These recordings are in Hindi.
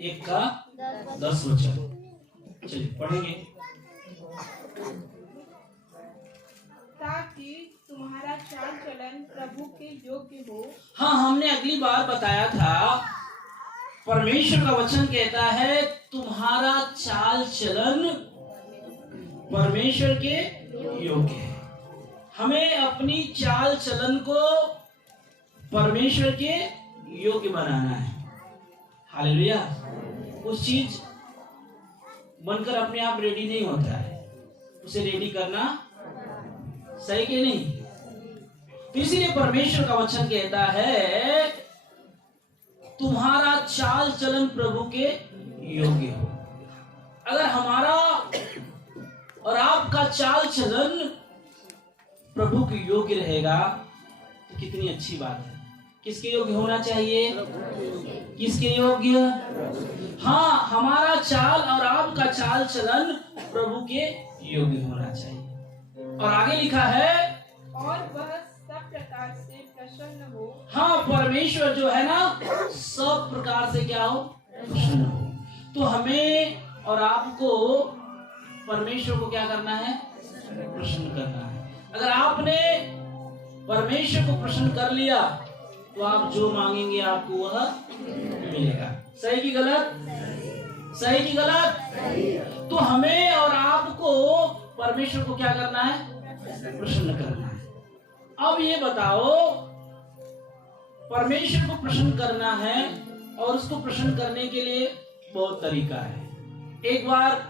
1 का 10 वचन। चलिए पढ़ेंगे। ताकि तुम्हारा चाल चलन प्रभु के योग्य हो। हाँ, हमने अगली बार बताया था, परमेश्वर का वचन कहता है तुम्हारा चाल चलन परमेश्वर के योग्य है। हमें अपनी चाल चलन को परमेश्वर के योग्य बनाना है। हालेलुया। उस चीज बनकर अपने आप रेडी नहीं होता है, उसे रेडी करना सही कि नहीं। तो इसीलिए परमेश्वर का वचन कहता है तुम्हारा चाल चलन प्रभु के योग्य हो। अगर हमारा और आपका चाल चलन प्रभु के योग्य रहेगा तो कितनी अच्छी बात है। किसके योग्य होना चाहिए? किसके योग्य? हाँ, हमारा चाल और आपका चाल चलन प्रभु के योग्य होना चाहिए। और आगे लिखा है और वह सब प्रकार से प्रसन्न हो। हाँ, परमेश्वर जो है ना सब प्रकार से क्या हो? प्रसन्न हो। तो हमें और आपको परमेश्वर को क्या करना है? प्रसन्न करना है। अगर आपने परमेश्वर को प्रसन्न कर लिया तो आप जो मांगेंगे आपको वह मिलेगा। सही की गलत? सही की गलत? तो हमें और आपको परमेश्वर को क्या करना है? प्रसन्न करना है। अब ये बताओ, परमेश्वर को प्रसन्न करना है और उसको प्रसन्न करने के लिए बहुत तरीका है। एक बार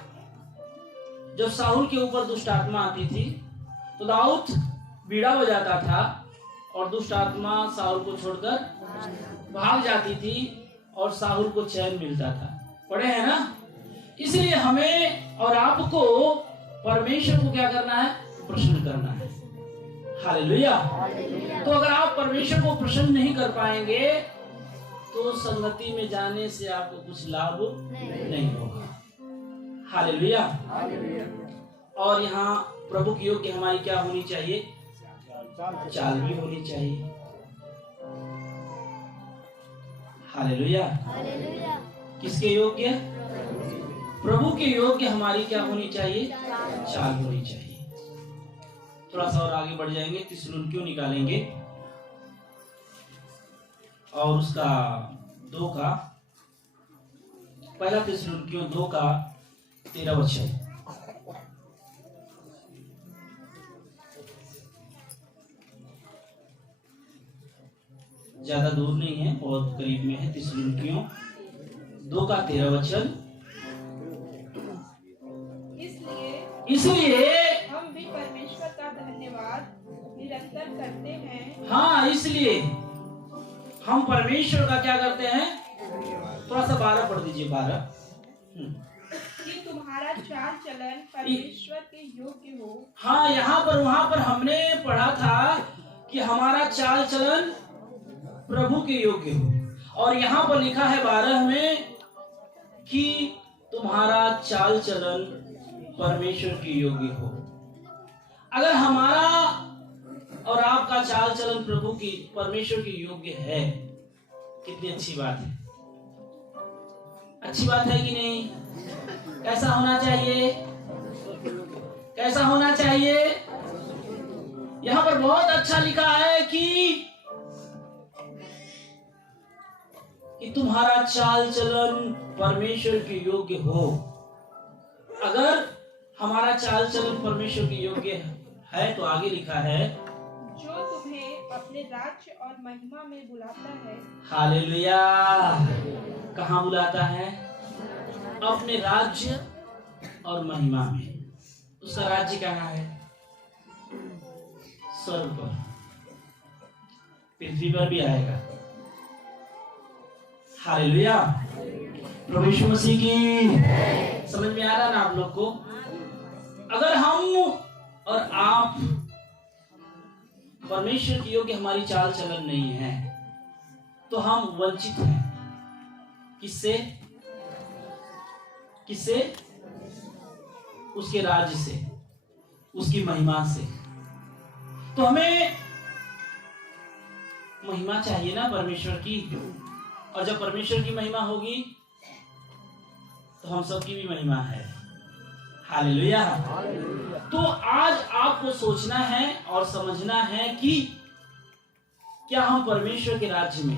जब साहुल के ऊपर दुष्ट आत्मा आती थी तो दाऊद बीड़ा बजाता था और दुष्ट आत्मा साहुल को छोड़कर भाग जाती थी और साहुल को चैन मिलता था। पढ़े हैं ना? इसलिए हमें और आपको परमेश्वर को क्या करना है? प्रसन्न करना है। हालेलुया। तो अगर आप परमेश्वर को प्रसन्न नहीं कर पाएंगे तो संगति में जाने से आपको कुछ लाभ नहीं होगा। हालेलुया। और यहाँ प्रभु की योग्य हमारी क्या होनी चाहिए? चाल भी होनी चाहिए। हालेलुया। किसके योग्य? प्रभु के योग्य हमारी क्या होनी चाहिए? चाल होनी चाहिए। थोड़ा सा और आगे बढ़ जाएंगे, थिस्सलुनीकियों निकालेंगे और उसका 2 का पहला थिस्सलुनीकियों 2 का 13 वचन। ज्यादा दूर नहीं है, बहुत करीब में है। थिस्सलुनीकियों 2 का 13 वचन। इसलिए हम भी परमेश्वर का धन्यवाद निरंतर करते हैं। हाँ, इसलिए हम परमेश्वर का क्या करते हैं? थोड़ा सा 12 पढ़ दीजिए। 12 कि तुम्हारा चाल चलन परमेश्वर के योग्य हो। हाँ, यहाँ पर वहां पर हमने पढ़ा था कि हमारा चाल चलन प्रभु के योग्य हो, और यहाँ पर लिखा है 12 में कि तुम्हारा चाल चलन परमेश्वर के योग्य हो। अगर हमारा और आपका चाल चलन प्रभु की परमेश्वर के योग्य है, कितनी अच्छी बात है। अच्छी बात है कि नहीं? कैसा होना चाहिए? कैसा होना चाहिए? यहाँ पर बहुत अच्छा लिखा है कि तुम्हारा चाल चलन परमेश्वर के योग्य हो। अगर हमारा चाल चलन परमेश्वर के योग्य है तो आगे लिखा है जो तुम्हें अपने राज्य और महिमा में बुलाता है। हालेलुया। कहाँ बुलाता है? अपने राज्य और महिमा में। उसका राज्य कहाँ है? स्वर्ग पर, पृथ्वी पर भी आएगा। हालेलुया। प्रभु यीशु मसीह की। समझ में आ रहा ना आप लोग को? अगर हम और आप परमेश्वर के योग्य हमारी चाल चलन नहीं है तो हम वंचित हैं। किससे? किससे? उसके राज्य से, उसकी महिमा से। तो हमें महिमा चाहिए ना परमेश्वर की, और जब परमेश्वर की महिमा होगी तो हम सबकी भी महिमा है। हालेलुया। तो आज आपको सोचना है और समझना है कि क्या हम परमेश्वर के राज्य में,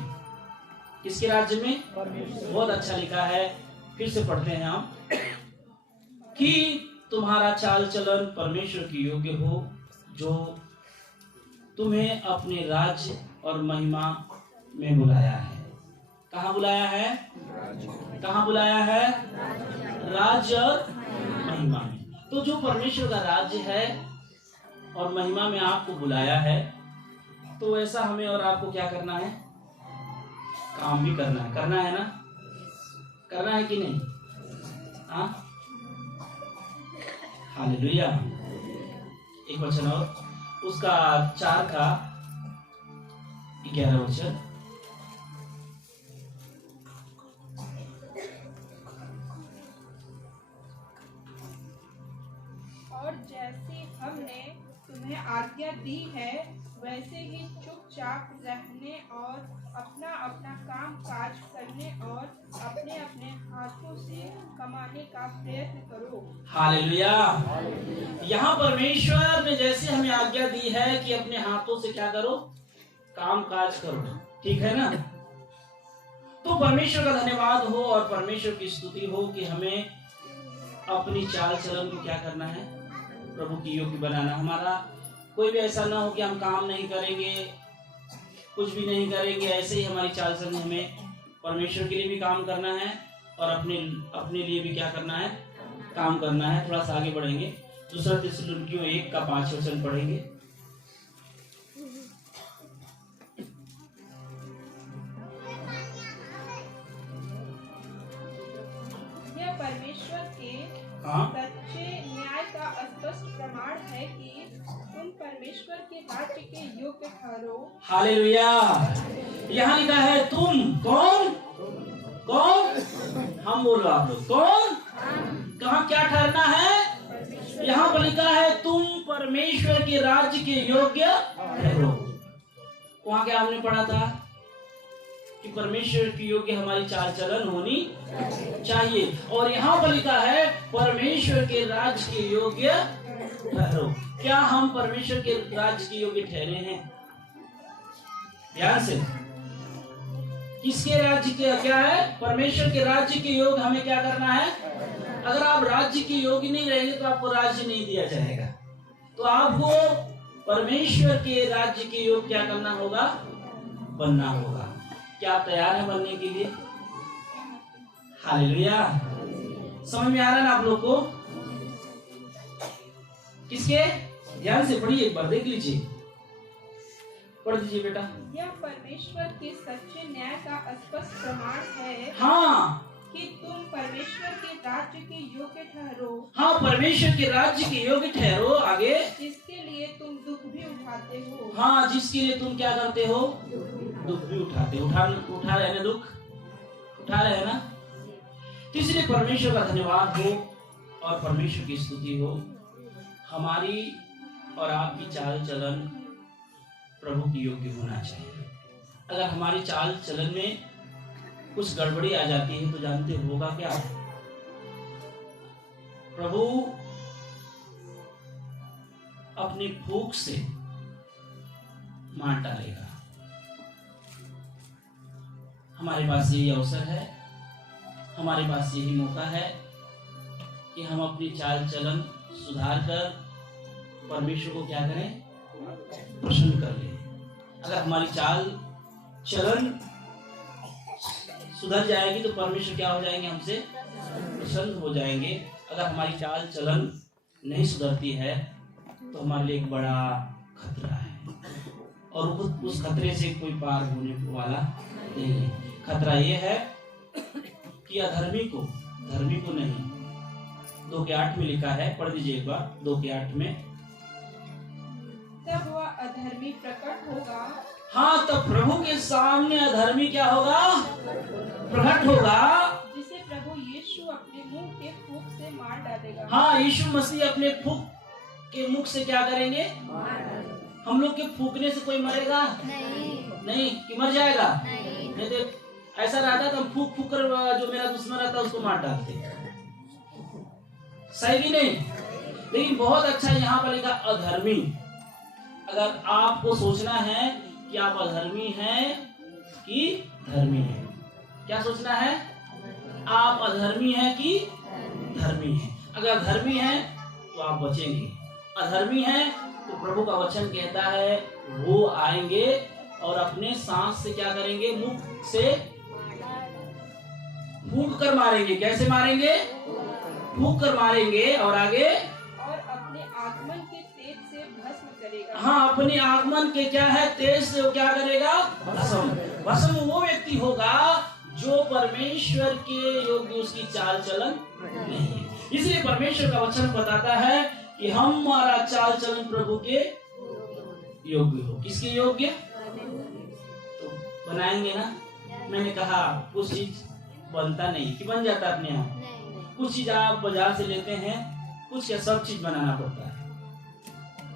किसके राज्य में? बहुत अच्छा लिखा है, फिर से पढ़ते हैं हम, कि तुम्हारा चाल चलन परमेश्वर की योग्य हो, जो तुम्हें अपने राज्य और महिमा में बुलाया है। कहाँ बुलाया है? कहाँ बुलाया है? राज्य और महिमा में। तो जो परमेश्वर का राज्य है और महिमा में आपको बुलाया है, तो ऐसा हमें और आपको क्या करना है? काम भी करना है। करना है ना? करना है कि नहीं? हाँ, हालेलुया। एक वचन और, उसका 4 का 11 वचन। और जैसे हमने तुम्हें आज्ञा दी है, वैसे ही चुपचाप रहने और अपना अपना काम काज करने और अपने अपने हाथों से कमाने का प्रयत्न करो। हालेलुया। यहाँ परमेश्वर ने जैसे हमें आज्ञा दी है कि अपने हाथों से क्या करो? काम काज करो। ठीक है ना? तो परमेश्वर का धन्यवाद हो और परमेश्वर की स्तुति हो कि हमें अपनी चाल चलन को क्या करना है? प्रभु की योग्य बनाना। हमारा कोई भी ऐसा ना हो कि हम काम नहीं करेंगे, कुछ भी नहीं करेंगे। ऐसे ही हमारी चाल चलन, हमें परमेश्वर के लिए भी काम करना है और अपने लिए भी क्या करना है? काम करना है। थोड़ा सा आगे बढ़ेंगे, 2 थिस्सलुनीकियों 1 का 5 वचन पढ़ेंगे। यह परमेश्वर के सच्चे न्याय का स्पष्ट प्रमाण है कि तुम परमेश्वर के राज्य के योग्य ठहरो। हालेलुया। यहाँ लिखा है तुम। कौन? कौन? हम बोलो, आप लोग। कौन? कहाँ क्या ठहरना है? यहाँ पर लिखा है तुम परमेश्वर के राज्य के योग्य ठहरो। वहां क्या हमने पढ़ा था कि परमेश्वर की योग्य हमारी चाल चलन होनी चाहिए, और यहाँ पर लिखा है परमेश्वर के राज्य के योग्य ठहरो। क्या हम परमेश्वर के राज्य के योग्य ठहरे हैं? ध्यान से। किसके राज्य के क्या है? परमेश्वर के राज्य के योग्य हमें क्या करना है? अगर आप राज्य के योग्य नहीं रहेंगे तो आपको राज्य नहीं दिया जाएगा। तो आपको परमेश्वर के राज्य के योग्य क्या करना होगा? बनना होगा। क्या आप तैयार हैं बनने के लिए? हालेलुया। समझ में आ रहा है ना आप लोग को? किसके? ध्यान से पढ़िए, एक बार देख लीजिए, पढ़ दीजिए बेटा। यह परमेश्वर के सच्चे न्याय का स्पष्ट प्रमाण है, हाँ, कि तुम परमेश्वर के राज्य के योग्य ठहरो। हाँ, परमेश्वर के राज्य के योग्य ठहरो। आगे, जिसके लिए तुम दुख भी उठाते हो। हाँ, जिसके लिए तुम क्या करते हो? दुख भी उठाते हो। उठा रहे हैं ना दुख? उठा रहे हैं ना? इसलिए परमेश्वर का धन्यवाद हो और परमेश्वर की स्तुति हो। हमारी और आपकी चाल चलन प्रभु की योग्य होना चाहिए। अगर हमारी चाल चलन में कुछ गड़बड़ी आ जाती है तो जानते होगा क्या? प्रभु अपनी फूंक से मार डालेगा। हमारे पास यही अवसर है, हमारे पास यही मौका है कि हम अपनी चाल चलन सुधार कर परमेश्वर को क्या करें? प्रसन्न कर लें। अगर हमारी चाल चलन सुधर जाएगी तो परमेश्वर क्या हो जाएंगे? हमसे प्रसन्न हो जाएंगे। अगर हमारी चाल चलन नहीं सुधरती है तो हमारे लिए एक बड़ा खतरा है, और उस खतरे से कोई पार होने वाला नहीं है। खतरा ये है कि अधर्मी को, धर्मी को नहीं। 2:8 में लिखा है, पढ़ दीजिए एक बार, 2:8 में। तब वह अधर्मी प्रकट होगा। हाँ, तब प्रभु के सामने अधर्मी क्या होगा? प्रकट होगा, जिसे प्रभु यीशु अपने मुंह के फूंक से मार डालेगा। हाँ, यीशु मसीह अपने फूंक के मुख से क्या करेंगे? हम लोग के फूंकने से कोई मरेगा? नहीं। कि मर जाएगा? नहीं। तो ऐसा रहता तो हम फूंक कर जो मेरा दुश्मन रहता उसको मार डालते। सही कि नहीं? लेकिन बहुत अच्छा यहाँ पर लिखा अधर्मी। अगर आपको सोचना है कि आप अधर्मी हैं कि धर्मी हैं, क्या सोचना है? आप अधर्मी हैं कि धर्मी हैं। अगर धर्मी हैं तो आप बचेंगे, अधर्मी हैं तो प्रभु का वचन कहता है वो आएंगे और अपने सांस से क्या करेंगे? मुख से फूंक कर मारेंगे। कैसे मारेंगे? फूंक कर मारेंगे। और आगे? और अपने आगमन के तेज से भस्म करेगा। हाँ, अपने आगमन के क्या है? तेज से वो क्या करेगा? भस्म। भस्म वो व्यक्ति होगा जो परमेश्वर के योग्य उसकी चाल चलन नहीं है। इसलिए परमेश्वर का वचन बताता है कि हमारा चाल चलन प्रभु के योग्य हो। किसके योग्य? तो बनाएंगे ना। मैंने कहा कुछ चीज बनता नहीं कि बन जाता अपने आप। कुछ चीज आप बाजार से लेते हैं, कुछ या सब चीज बनाना पड़ता है।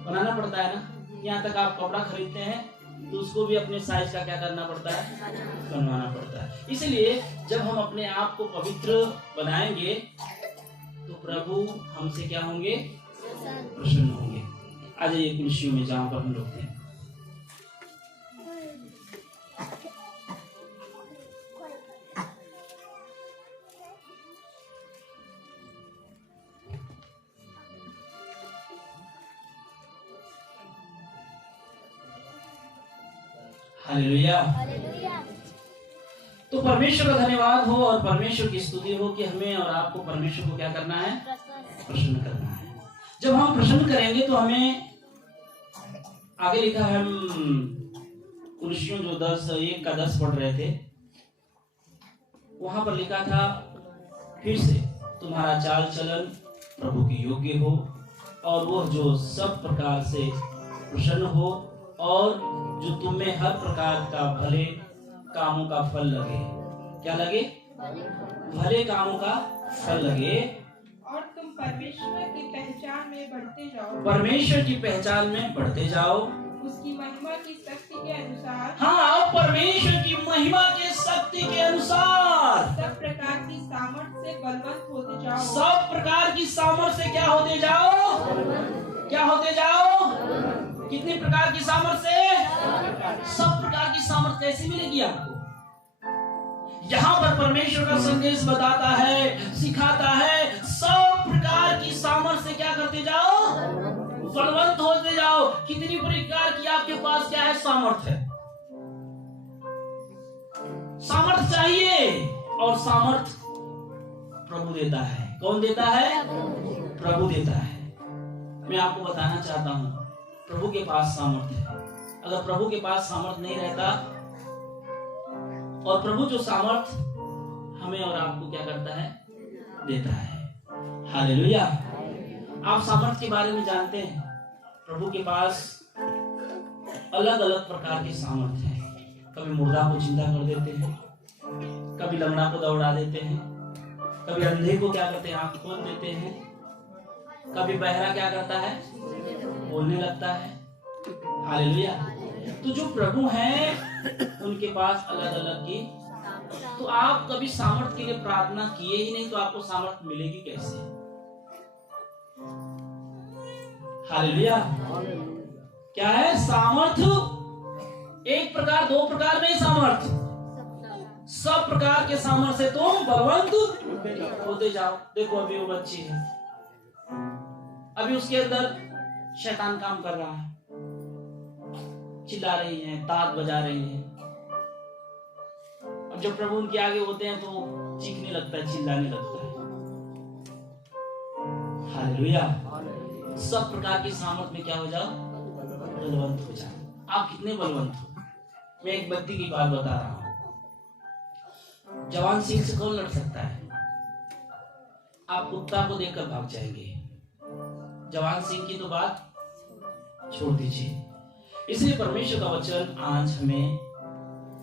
बनाना पड़ता है ना। यहाँ तक आप कपड़ा खरीदते हैं तो उसको भी अपने साइज का क्या करना पड़ता है? बनवाना पड़ता है। इसलिए जब हम अपने आप को पवित्र बनाएंगे तो प्रभु हमसे क्या होंगे? प्रसन्न होंगे। आ जाइए कुर्सियों में जहाँ पर हम लोग थे। हालेलुया। तो परमेश्वर का धन्यवाद हो और परमेश्वर की स्तुति हो कि हमें और आपको परमेश्वर को क्या करना है? प्रसन्न करना है। जब हम प्रसन्न करेंगे तो हमें आगे लिखा है, हम कुर्सियों जो 1 का 10 पढ़ रहे थे, वहां पर लिखा था फिर से तुम्हारा चाल चलन प्रभु की योग्य हो और वह जो सब प्रकार से प्रसन्न हो और जो तुम्हें हर प्रकार का भले कामों का फल लगे। क्या लगे? भले कामों का फल लगे। और तुम परमेश्वर की पहचान में बढ़ते जाओ। परमेश्वर की पहचान में बढ़ते जाओ। उसकी महिमा की शक्ति के अनुसार। हाँ, परमेश्वर की महिमा के शक्ति के अनुसार सब प्रकार की सामर्थ्य से बलवंत होते जाओ। सब प्रकार की सामर्थ्य से क्या होते जाओ? क्या होते जाओ? कितनी प्रकार की सामर्थ्य से? सब प्रकार की सामर्थ्य कैसे मिलेगी आपको? यहाँ पर परमेश्वर का संदेश बताता है, सिखाता है, सब प्रकार की सामर्थ्य से क्या करते जाओ? बलवंत होते जाओ। कितनी प्रकार की आपके पास क्या है? सामर्थ्य है। सामर्थ्य चाहिए और सामर्थ्य प्रभु देता है। कौन देता है? प्रभु देता है। मैं आपको बताना चाहता हूं, प्रभु के पास सामर्थ्य है। अगर प्रभु के पास सामर्थ्य नहीं रहता, और प्रभु जो सामर्थ्य हमें और आपको क्या करता है? देता है। हालेलुया। आप सामर्थ्य के बारे में जानते हैं, प्रभु के पास अलग अलग प्रकार के सामर्थ्य हैं। कभी मुर्दा को जिंदा कर देते हैं, कभी लंगड़ा को दौड़ा देते हैं, कभी अंधे को क्या करते हैं? आंख खोल देते हैं, कभी बहरा क्या करता है? बोलने लगता है। हालेलुया। तो जो प्रभु हैं उनके पास अलग अलग की। तो आप कभी सामर्थ्य के लिए प्रार्थना किए ही नहीं तो आपको सामर्थ्य मिलेगी कैसे? हालेलुया। क्या है सामर्थ्य? एक प्रकार, दो प्रकार में सामर्थ्य। सब प्रकार के सामर्थ्य से तुम बलवंत होते जाओ। देखो अभी वो बच्ची है, अभी उसके अंदर शैतान काम कर रहा है, चिल्ला रही है, ताक बजा रही है। और जब प्रभु उनके आगे होते हैं तो चीखने लगता है, चिल्लाने लगता है। हालेलुया। सब प्रकार की सामर्थ में क्या हो जाओ? बलवंत हो जाओ। आप कितने बलवंत हो? मैं एक व्यक्ति की बात बता रहा हूं। जवान सिंह से कौन लड़ सकता है? आप कुत्ता को देखकर भाग जाएंगे। जवान सिंह की तो बात छोड़ दीजिए। इसलिए परमेश्वर का वचन आज हमें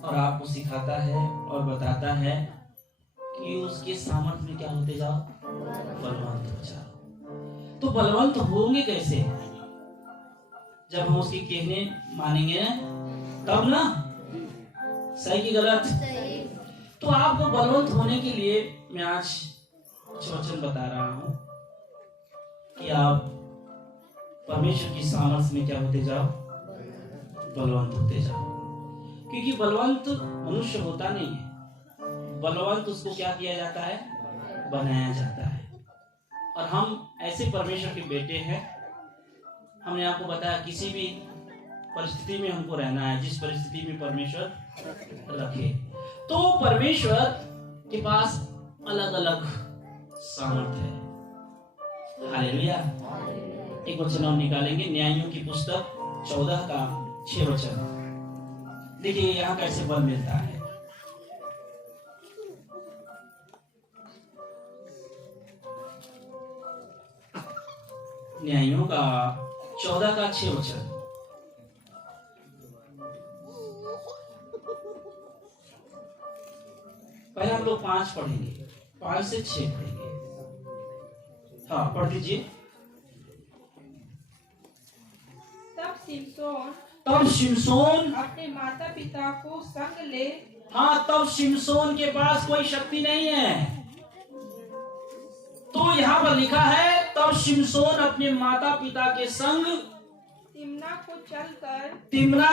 और आपको सिखाता है और बताता है कि उसके सामर्थ्य में क्या होते जाओ? बलवंत हो जाओ। तो बलवंत होंगे कैसे? जब हम उसके कहने मानेंगे ना, तब ना। सही की गलत? तो आपको बलवंत होने के लिए मैं आज कुछ वचन बता रहा हूं। आप परमेश्वर की सामर्थ्य में क्या होते जाओ, बलवंत होते जाओ। क्योंकि बलवंत मनुष्य होता नहीं है, बलवंत उसको क्या किया जाता है, बनाया जाता है। और हम ऐसे परमेश्वर के बेटे हैं। हमने आपको बताया किसी भी परिस्थिति में हमको रहना है, जिस परिस्थिति में परमेश्वर रखे। तो परमेश्वर के पास अलग अलग सामर्थ है। हालेलुया। एक वचन और निकालेंगे, न्यायों की पुस्तक 14 का 6 वचन। देखिए यहाँ कैसे बल मिलता है। न्यायों का 14 का 6 वचन। पहले हम लोग 5 पढ़ेंगे, 5 से 6 पढ़ेंगे। हाँ पढ़ दीजिए। तब शिमशोन अपने माता पिता को संग ले। हाँ, तब शिमशोन के पास कोई शक्ति नहीं है। तो यहाँ पर लिखा है तब शिमशोन अपने माता पिता के संग तिम्ना को चलकर तिम्ना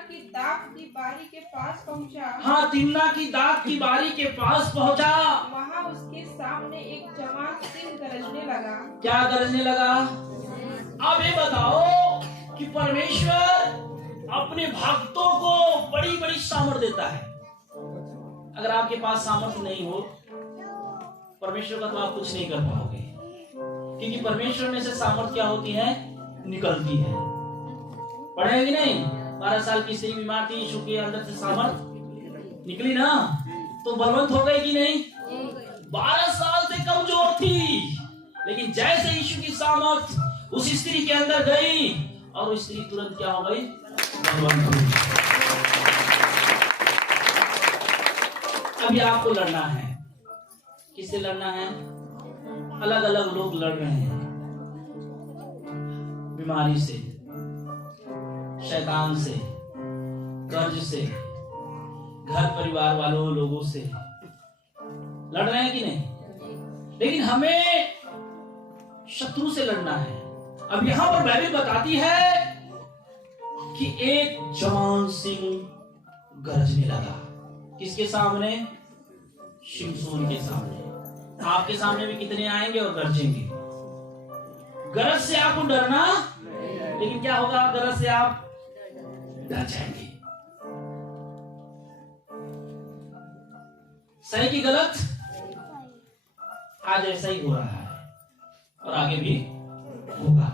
की दाख की बारी के पास पहुंचा। हाँ, तिम्ना की दाख की बारी के पास पहुंचा। वहाँ उसके सामने एक जवान सिंह गरजने लगा। क्या गरजने लगा? अब ये बताओ कि परमेश्वर अपने भक्तों को बड़ी बड़ी सामर्थ देता है। अगर आपके पास सामर्थ नहीं हो परमेश्वर का, तो आप कुछ नहीं कर पाओगे। क्योंकि परमेश्वर में से सामर्थ क्या होती है, निकलती है। पढ़ेगी नहीं? 12 साल की स्त्री बीमार थी, यीशु के अंदर से सामर्थ निकली ना, तो बलवंत हो गई कि नहीं? 12 साल से कमजोर थी, लेकिन जैसे यीशु की सामर्थ उस स्त्री के अंदर गई और वो स्त्री तुरंत क्या हो गई, बलवंत हो गई। अभी आपको लड़ना है। किससे लड़ना है? अलग अलग लोग लड़ रहे हैं, बीमारी से, शैतान से, कर्ज से, घर परिवार वालों लोगों से लड़ रहे हैं कि नहीं? लेकिन हमें शत्रु से लड़ना है। अब यहां पर बाइबल बताती है कि एक जवान सिंह गरजने लगा। किसके सामने? शिमशोन के सामने। आपके सामने भी कितने आएंगे और गरजेंगे। गरज से आपको डरना, लेकिन क्या होगा, गरज से आप डर जाएंगे। सही की गलत? आज ऐसा ही हो रहा है और आगे भी होगा।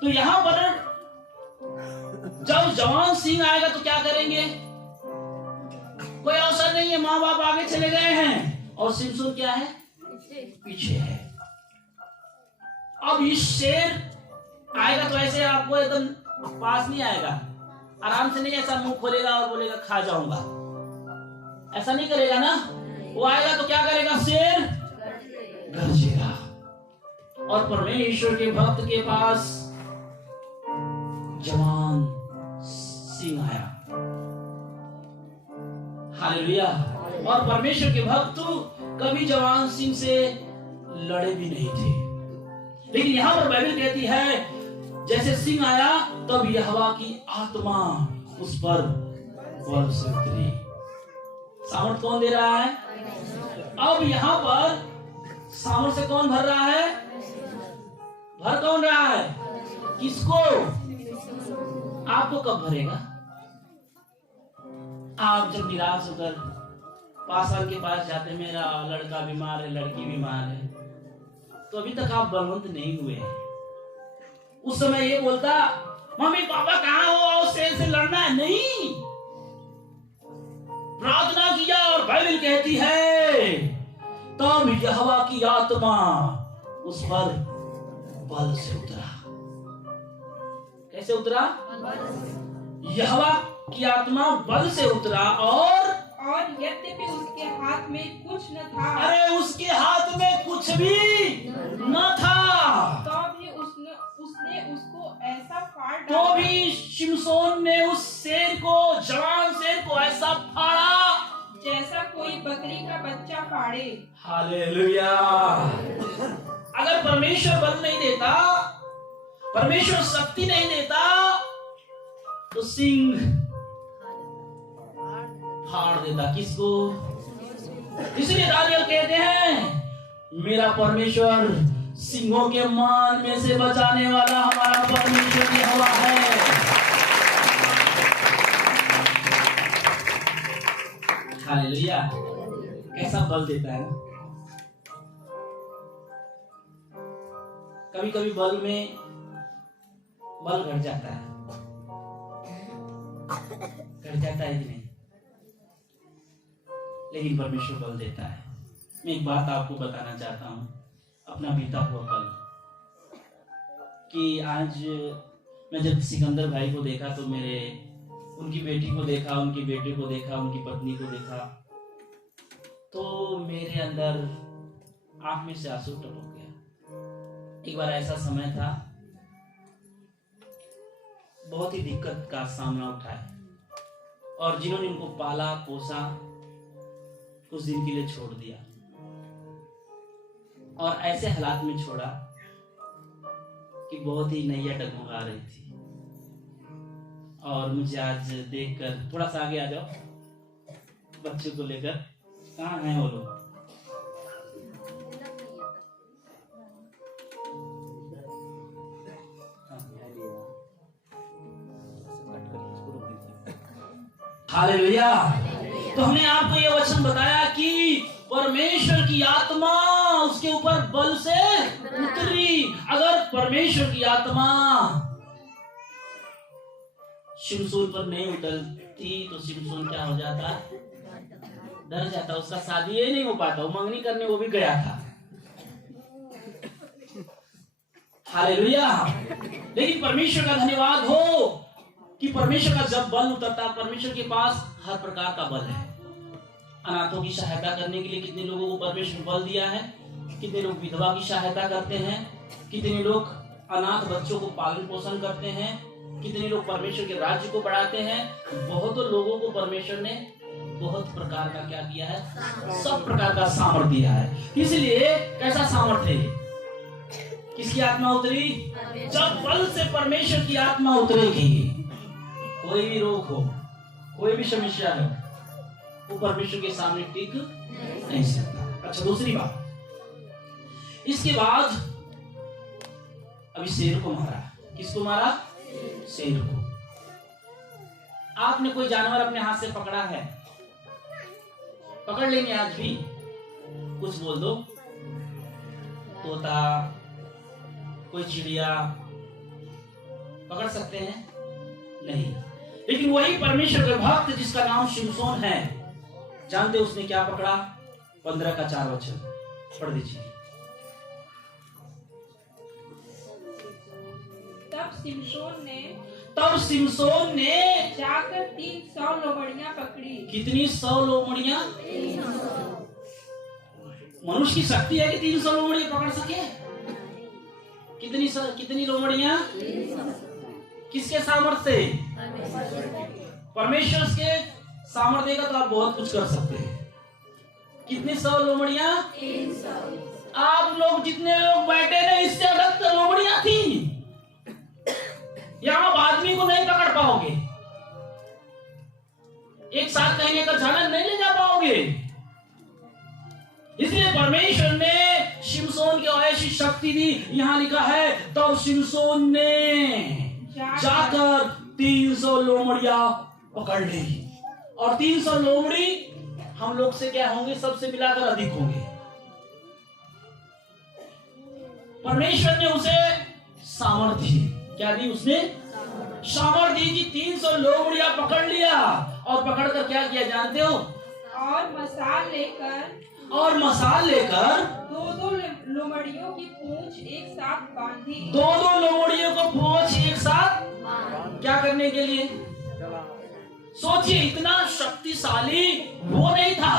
तो यहां पर जब जवान सिंह आएगा तो क्या करेंगे? कोई अवसर नहीं है, माँ बाप आगे चले गए हैं और शिमशोन क्या है, पीछे है। अब इस शेर आएगा तो ऐसे आपको एकदम पास नहीं आएगा, आराम से नहीं ऐसा मुंह खोलेगा और बोलेगा खा जाऊंगा, ऐसा नहीं करेगा ना। वो आएगा तो क्या करेगा, शेर गरजेगा। और परमेश्वर के भक्त के पास जवान सिंह आया। हालेलुया। और परमेश्वर के भक्त कभी जवान सिंह से लड़े भी नहीं थे, लेकिन यहां पर बाइबल कहती है जैसे सिंह आया तब यहोवा की आत्मा उस पर बल से उतरी। सामर्थ कौन दे रहा है? अब यहां पर सामर्थ से कौन भर रहा है? भर कौन रहा है? किसको? आपको कब भरेगा? आप जब निराश होकर पास्टर के पास जाते, मेरा लड़का बीमार है, लड़की बीमार है, तो अभी तक आप बलवंत नहीं हुए हैं। उस समय ये बोलता मम्मी पापा कहाँ हो, शेर से लड़ना है? नहीं, प्रार्थना किया और बाइबल कहती है तब यहोवा की आत्मा उस पर बल से उतरा। कैसे उतरा? यहोवा की आत्मा बल से उतरा और यद्यपि उसके हाथ में कुछ न था। अरे उसके हाथ में कुछ भी न था, तो भी उसने उसको ऐसा फाड़ डाला। तो भी शिमशोन ने उस शेर को, जवान शेर को ऐसा फाड़ा जैसा कोई बकरी का बच्चा फाड़े। हालेलुया। अगर परमेश्वर बल नहीं देता, परमेश्वर शक्ति नहीं देता, तो सिंह फाड़ देता किसको? इसलिए दानियल कहते हैं मेरा परमेश्वर सिंहों के मान में से बचाने वाला हमारा परमेश्वर यहोवा है। हालेलुया। कैसा बल देता है ना। कभी कभी बल में बल घट जाता है कि नहीं, लेकिन परमेश्वर बल देता है। मैं एक बात आपको बताना चाहता हूं, अपना बीता हुआ पल, कि आज मैं जब सिकंदर भाई को देखा तो उनकी बेटी को देखा, उनके बेटे को देखा, उनकी पत्नी को देखा, तो मेरे अंदर आंख में से आंसू टपक गया। एक बार ऐसा समय था, बहुत ही दिक्कत का सामना उठाया, और जिन्होंने उनको पाला पोसा कुछ दिन के लिए छोड़ दिया, और ऐसे हालात में छोड़ा कि बहुत ही नैया डगमगा रही थी। और मुझे आज देखकर, थोड़ा सा आगे आ जाओ, बच्चे को लेकर, कहाँ हैं वो लोग? हालेलुया। तो हमने आपको ये वचन बताया कि परमेश्वर की आत्मा उसके ऊपर बल से उतरी। अगर परमेश्वर की आत्मा शिमशोन पर नहीं उतरती तो शिमशोन क्या हो जाता? डर जाता, उसका शादी ही नहीं हो पाता, वो मंगनी करने वो भी गया था। हालेलुया। लेकिन परमेश्वर का धन्यवाद हो कि परमेश्वर का जब बल उतरता, परमेश्वर के पास हर प्रकार का बल है। अनाथों की सहायता करने के लिए कितने लोगों को परमेश्वर बल दिया है, कितने लोग विधवा की सहायता करते हैं, कितने लोग अनाथ बच्चों को पालन पोषण करते हैं, कितने लोग परमेश्वर के राज्य को बढ़ाते हैं। बहुत लोगों को परमेश्वर ने बहुत प्रकार का क्या किया है? सब प्रकार का सामर्थ्य दिया है। इसलिए कैसा सामर्थ्य है? किसकी आत्मा उतरी? जब बल से परमेश्वर की आत्मा उतरेगी, कोई भी रोग हो, कोई भी समस्या हो, वो परमेश्वर के सामने टिक नहीं सकता। अच्छा, दूसरी बात, इसके बाद अभी शेर को मारा। किसको मारा? शेर को। आपने कोई जानवर अपने हाथ से पकड़ा है? पकड़ लेंगे आज भी, कुछ बोल दो, तोता, कोई चिड़िया पकड़ सकते हैं? नहीं। लेकिन वही परमेश्वर का भक्त जिसका नाम शिमशोन है, जानते उसने क्या पकड़ा? 15 का 4 वचन पढ़ दीजिए। तब शिमशोन ने जाकर 300 लोमड़ियां पकड़ी। कितनी? 100 लोमड़ियां। मनुष्य की शक्ति है कि 300 लोमड़ियां पकड़ सके? कितनी लोमड़ियां? किसके सामर्थ्य से? परमेश्वर के सामर्थ्य का तो आप बहुत कुछ कर सकते हैं। कितनी 100 लोमड़ियां? 300। आप लोग जितने लोग बैठे ना, इससे अधिक लोमड़ियां थी। यहाँ आदमी को नहीं पकड़ पाओगे, एक साथ कहीं लेकर जाना नहीं ले जा पाओगे। इसलिए परमेश्वर ने शिमशोन को ऐसी शक्ति दी। यहाँ लिखा है तो शिमशोन ने जाकर 300 लोमड़ियां पकड़ ली। और 300 लोमड़ी हम लोग से क्या होंगे? सबसे मिलाकर अधिक होंगे। परमेश्वर ने उसे सामर्थ्य क्या दी? उसने सामर्थ्य दी कि 300 लोमड़ियां पकड़ लिया। और पकड़कर क्या किया जानते हो? और मसाल लेकर दो लोमड़ियों की पूंछ एक साथ बांधी। दो लोमड़ियों को पूंछ एक साथ क्या करने के लिए? सोचिए, इतना शक्तिशाली वो नहीं था,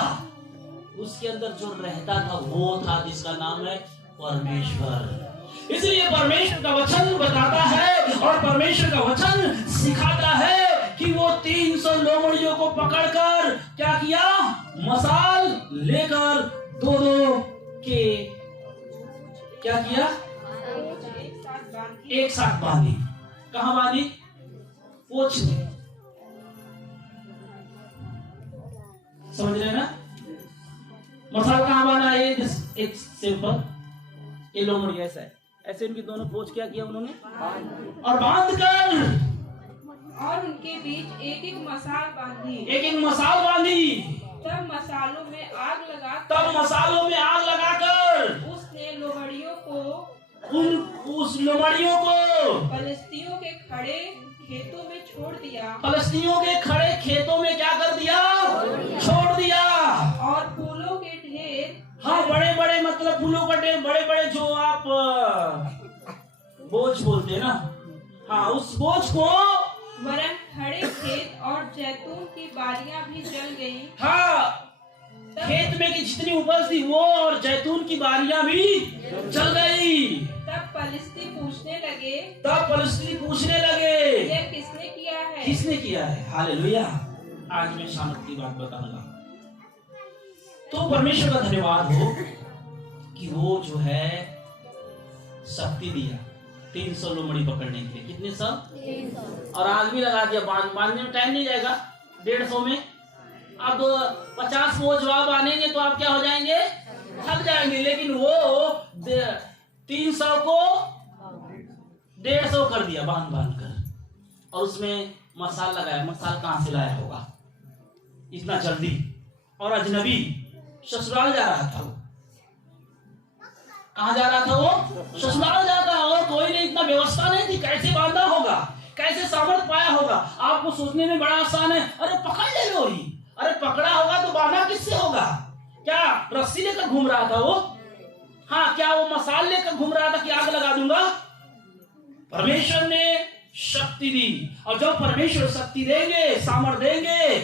उसके अंदर जो रहता था वो था, जिसका नाम है परमेश्वर। इसलिए परमेश्वर का वचन बताता है और परमेश्वर का वचन सिखाता है कि वो 300 लोमड़ियों को पकड़कर क्या किया? मसाल लेकर दो के क्या किया? एक साथ बांधी। कहाँ बांधी? पोछ में। समझ रहे ना? मसाल कहाँ बांधा? एक सिंपल ये लोमड़ी ऐसा है, ऐसे इनकी दोनों पोछ क्या किया उन्होंने? और बांध कर और उनके बीच एक एक मसाल बांधी। एक एक मसाल बांधी। तब मसालों में आग लगाकर उसने लोमड़ियों को उस लोमड़ियों को फलिस्तियों के खड़े खेतों में छोड़ दिया। फलस्तियों के खड़े खेतों में क्या कर दिया? छोड़ दिया। और फूलों के ढेर, हाँ बड़े बड़े, मतलब फूलों का ढेर, बड़े बड़े जो आप बोझ बोलते हैं ना, हाँ उस बोझ को, वरन खड़े खेत और जैतून की बारियां भी जल गईं। हाँ खेत में की जितनी उपज थी वो और जैतून की बारियां भी जल गई। तब फलिस्ती पूछने लगे यह किसने किया है? किसने किया है? हालेलुया। आज मैं शामत की बात बताऊंगा। तो परमेश्वर का धन्यवाद हो कि वो जो है शक्ति दिया 300 लोमड़ी पकड़ने के लिए। कितने सौ? 300। और आज भी लगा दिया। बांधने में टाइम नहीं जाएगा, 150 में। अब 50 वो जवाब आनेंगे तो आप क्या हो जाएंगे? थक जाएंगे। लेकिन वो 300 को 150 कर दिया बांध कर। और उसमें मसाल लगाया। मसाल कहां से लाया होगा इतना जल्दी? और अजनबी ससुराल जा रहा था वो। कहां जा रहा था वो? ससुराल जाता। और कोई ने इतना व्यवस्था नहीं थी, कैसे बांधा होगा, कैसे सामर्थ पाया होगा? आपको सोचने में बड़ा आसान है, अरे पकड़ ले लोरी। अरे पकड़ा होगा तो बांधा किससे होगा? क्या रस्सी लेकर घूम रहा था वो? हाँ, क्या वो मसाल लेकर घूम रहा था कि आग लगा दूंगा? परमेश्वर ने शक्ति दी। और जब परमेश्वर शक्ति देंगे, सामर्थ देंगे,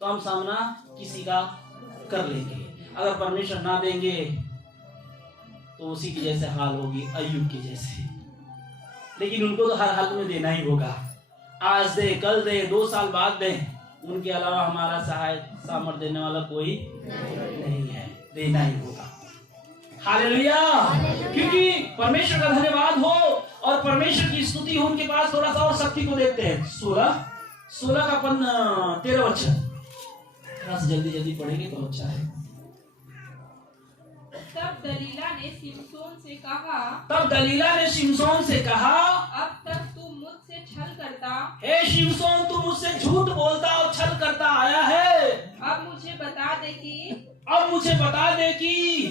तो हम सामना किसी का कर लेंगे। अगर परमेश्वर ना देंगे तो उसी की जैसे हाल होगी, अय्यूब के जैसे। लेकिन उनको तो हर हाल में देना ही होगा। आज दे, कल दे, 2 साल बाद दे, उनके अलावा हमारा सहाय सामर्थ देने वाला कोई नहीं है। देना ही होगा। हालेलुया। क्योंकि परमेश्वर का धन्यवाद हो और परमेश्वर की स्तुति हो उनके पास। थोड़ा सा और शक्ति को देखते हैं। 16 का 13 वचन थोड़ा सा जल्दी पढ़ेंगे तो अच्छा है। तब दलीला ने शिमशोन से कहा, अब तक तू मुझसे छल करता, हे शिमशोन तू मुझसे झूठ बोलता और छल करता आया है। अब मुझे बता दे कि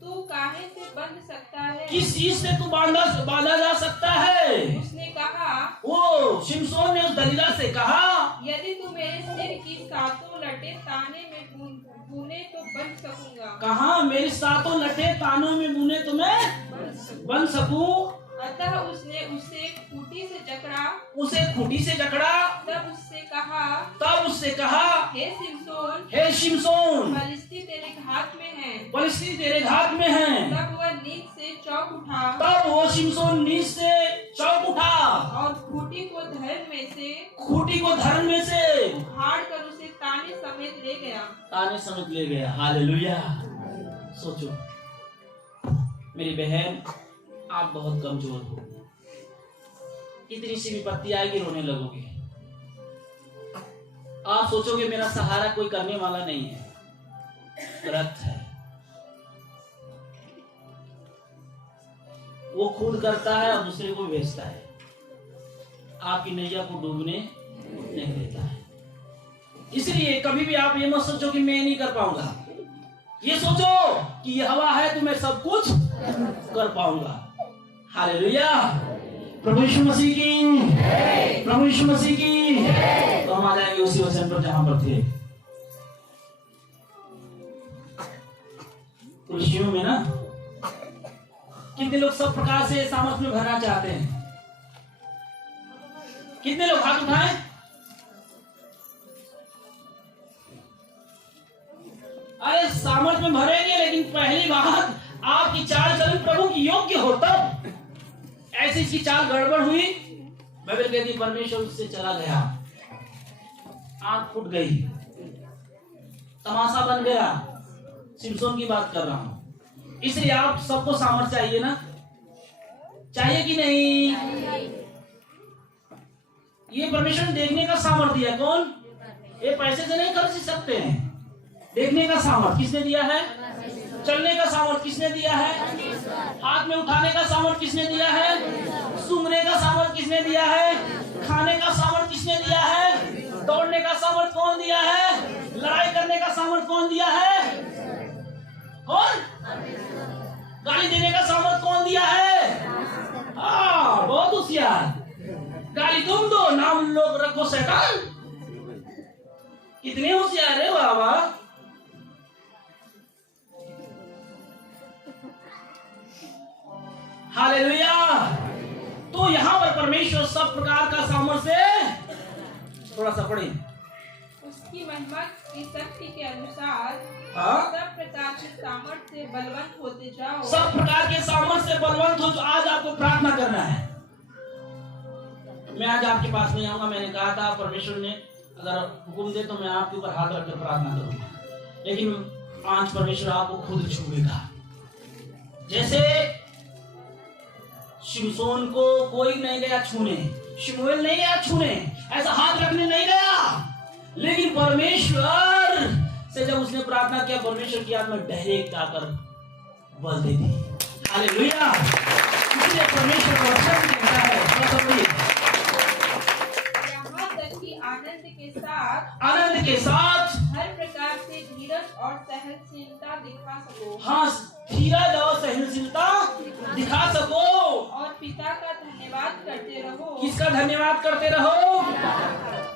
तू काहे से बंध सकता है? किस चीज से तू बांधा जा सकता है? उसने कहा, वो शिमशोन ने उस दलीला से कहा, यदि तू मेरे सिर की 7 लटे ताने में बुने तो बन सकूंगा। कहा मेरी 7 लटे तानों में बुने तो मैं बन सकूं। अतः उसने उसे खूंटी से जकड़ा। तब उससे कहा, हे शिमशोन, फलिस्ती तेरे घात में है। तब वह नींद से चौंक उठा। और खूंटी को धर्म में से उखाड़ कर उसे ताने समेत ले गया। हालेलुया। सोचो मेरी बहन, आप बहुत कमजोर हो। इतनी सी विपत्ति आएगी, रोने लगोगे। आप सोचोगे मेरा सहारा कोई करने वाला नहीं है। गलत है। वो खुद करता है और दूसरे को भेजता है। आपकी नैया को डूबने नहीं देता है। इसलिए कभी भी आप ये मत सोचो कि मैं नहीं कर पाऊंगा। ये सोचो कि ये हवा है तो मैं सब कुछ कर पाऊंगा। हालेलुया। प्रभु यीशु मसीह की। तो हम आ जाएंगे उसी वचन पर जहां पर थे। कुर्सियों में ना कितने लोग सब प्रकार से सामर्थ्य में भरना चाहते हैं? कितने लोग हाथ उठाएं? अरे सामर्थ्य में भरेंगे, लेकिन पहली बात आपकी चाल चलन प्रभु की योग्य हो। तब ऐसी इसकी चाल गड़बड़ हुई, बाइबल कहती परमेश्वर उससे चला गया, आंख फूट गई, तमाशा बन गया। शिमशोन की बात कर रहा हूं। इसलिए आप सबको सामर्थ्य चाहिए ना, चाहिए कि नहीं? ये परमेश्वर ने देखने का सामर्थ्य दिया। कौन? ये पैसे से नहीं खर्च सकते हैं। देखने का सामर्थ्य किसने दिया है? चलने का सामर्थ्य किसने दिया है? हाथ में उठाने का सामर्थ्य किसने दिया है? सूंघने का सामर्थ्य किसने दिया है? खाने का सामर्थ्य किसने दिया है? दौड़ने का सामर्थ्य कौन दिया है? लड़ाई करने का सामर्थ्य कौन दिया है? कौन? गाली देने का सामर्थ्य कौन दिया है? हाँ, बहुत होशियार। गाली तुम दो, नाम लोग रखो शैतान। कितने होशियार है बाबा। हालेलुया। तो यहाँ पर परमेश्वर सब प्रकार का सामर्थ्य से, थोड़ा सा पढ़े, उसकी महिमा की शक्ति के अनुसार सब प्रकार के सामर्थ्य से बलवंत होते जाओ। सब प्रकार के सामर्थ्य से बलवंत हो। तो आज आपको प्रार्थना करना है। मैं आज आपके पास नहीं आऊंगा। मैंने कहा था परमेश्वर ने अगर हुक्म दे तो मैं आपके ऊपर हाथ रखकर प्रार्थना करूंगा, लेकिन आज परमेश्वर आपको खुद छूएगा। जैसे शिमशोन को कोई नहीं गया छूने, शमूएल नहीं गया छूने, ऐसा हाथ रखने नहीं गया, लेकिन परमेश्वर से जब उसने प्रार्थना किया, परमेश्वर की आत्मा डायरेक्ट आकर बल दे दी। हालेलुया। इसलिए परमेश्वर का वचन कहता है, आनंद के साथ हर प्रकार से धीरज और सहनशीलता दिखा सको। हाँ, धीरज और सहनशीलता दिखा सको, और पिता का धन्यवाद करते रहो। किसका धन्यवाद करते रहो?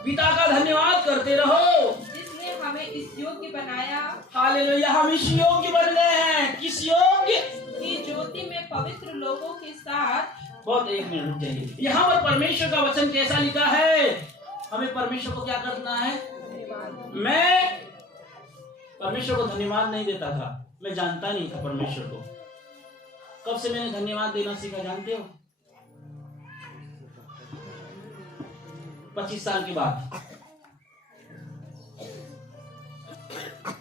पिता का धन्यवाद करते रहो, जिसने हमें इस योग्य बनाया। हालेलुया। हम इस योग्य बन गए हैं। किस योग्य? की ज्योति में पवित्र लोगों के साथ। बहुत, एक मिनट रुक जाइए। यहाँ पर परमेश्वर का वचन कैसा लिखा है? हमें परमेश्वर को क्या करना है? मैं परमेश्वर को धन्यवाद नहीं देता था, मैं जानता नहीं था परमेश्वर को। कब से मैंने धन्यवाद देना सीखा जानते हो? 25 साल के बाद।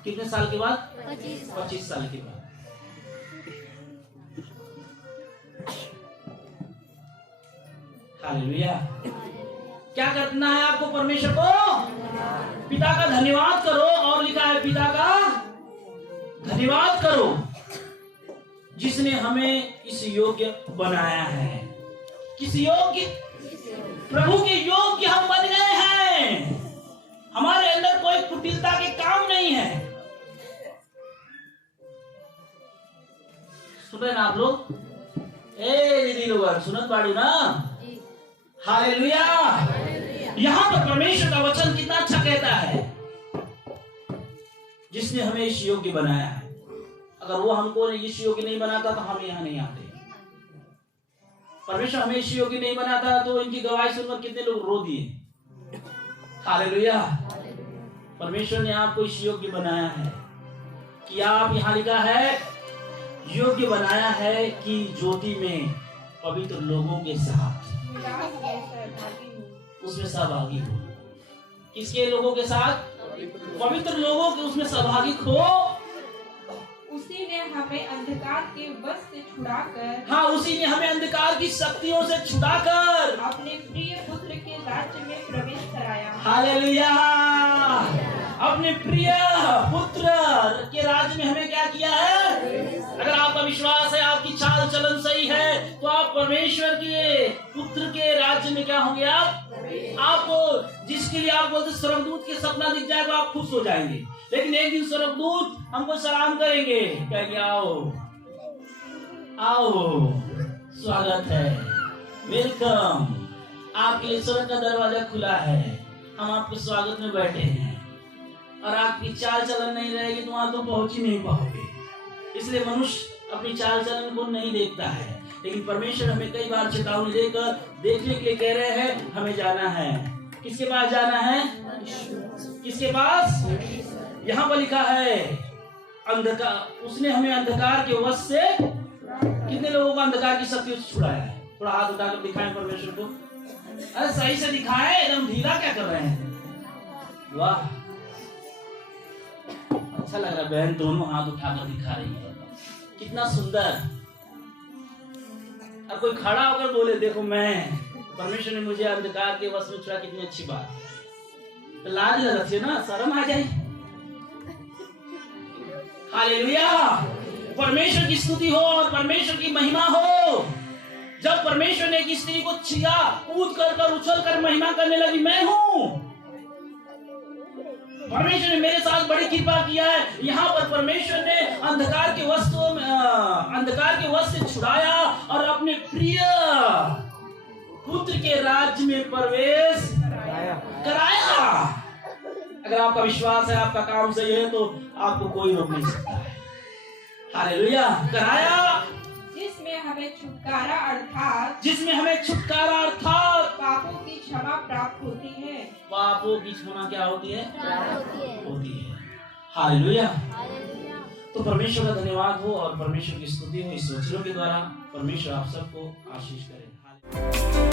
कितने साल के बाद? 25 साल के बाद। हालेलुया। क्या करना है आपको? परमेश्वर को, पिता का धन्यवाद करो। और लिखा है पिता का धन्यवाद करो जिसने हमें इस योग्य बनाया है। किस योग्य? प्रभु के योग्य हम बन गए हैं। हमारे अंदर कोई कुटिलता के काम नहीं है। सुन रहे ना आप लोग? दीदी लोग सुनत बाड़ू ना? हालेलुया। यहाँ पर परमेश्वर का वचन कितना अच्छा कहता है, जिसने हमें इस योग्य बनाया है। अगर वो हमको इस योग्य नहीं बनाता तो हम यहाँ नहीं आते। परमेश्वर हमें इस योग्य नहीं बनाता तो इनकी गवाही सुनकर कितने लोग रो दिए। हालेलुया। परमेश्वर ने आपको इस योग्य बनाया है कि आप, यहाँ लिखा है, योग्य बनाया है कि ज्योति में पवित्र लोगों के साथ उसमें सहभागी हो। किसके लोगों के साथ? पवित्र लोगों के उसमें सहभागी हो। उसी ने हमें अंधकार के वश से छुड़ाकर, हाँ, उसी ने हमें अंधकार की शक्तियों से छुड़ाकर अपने प्रिय पुत्र के राज्य में प्रवेश कराया। हालेलुया। अपने प्रिय पुत्र के राज्य में हमें क्या किया है? अगर आपका विश्वास है, आपकी चाल चलन सही है, तो आप परमेश्वर के पुत्र के राज्य में क्या होंगे? आप जिसके लिए आप बोलते स्वर्गदूत के सपना दिख जाएगा, आप खुश हो जाएंगे। लेकिन एक दिन स्वर्गदूत हमको सलाम करेंगे, कहेंगे आओ आओ, स्वागत है, वेलकम, आपके लिए स्वर्ग का दरवाजा खुला है, हम आपके स्वागत में बैठे हैं। और आपकी चाल चलन नहीं रहेगी तो वहां तो पहुंच ही नहीं पाओगे। इसलिए मनुष्य अपनी चाल चलन को नहीं देखता है, लेकिन परमेश्वर हमें कई बार चेतावनी देकर देखने के लिए कह रहे हैं, हमें जाना है। किसके पास जाना है? किसके पास? यहाँ पर लिखा है अंधकार, उसने हमें अंधकार के वश से, कितने लोगों को अंधकार की शक्ति से छुड़ाया है? थोड़ा हाथ उठाकर दिखाएं परमेश्वर को। अरे सही से दिखाएं, एकदम ढीला क्या कर रहे हैं? वाह, अच्छा लग रहा है। बहन दोनों हाथ उठाकर दिखा रही है। कितना सुंदर। और कोई खड़ा होकर बोले देखो मैं, परमेश्वर ने मुझे अंधकार के वश में छुड़ा, कितनी अच्छी बात। तो लाज लगती है ना, शर्म आ जाए। हालेलुया, परमेश्वर की स्तुति हो और परमेश्वर की महिमा हो। जब परमेश्वर ने एक स्त्री को छिया, कूद कर उछल कर महिमा करने लगी, मैं हूं, परमेश्वर ने मेरे साथ बड़ी कृपा किया है। यहाँ पर परमेश्वर ने अंधकार के वश से छुड़ाया और अपने प्रिय पुत्र के राज्य में प्रवेश कराया। अगर आपका विश्वास है, आपका काम सही है, तो आपको कोई रोक नहीं सकता है। हालेलुया, कराया, जिसमें हमें छुटकारा अर्थात पापों की क्षमा प्राप्त होती है। पापों की क्षमा क्या होती है? होती है। हालेलुया। तो परमेश्वर का धन्यवाद हो और परमेश्वर की स्तुति हो। इस वचनों के द्वारा परमेश्वर आप सबको आशीष करे।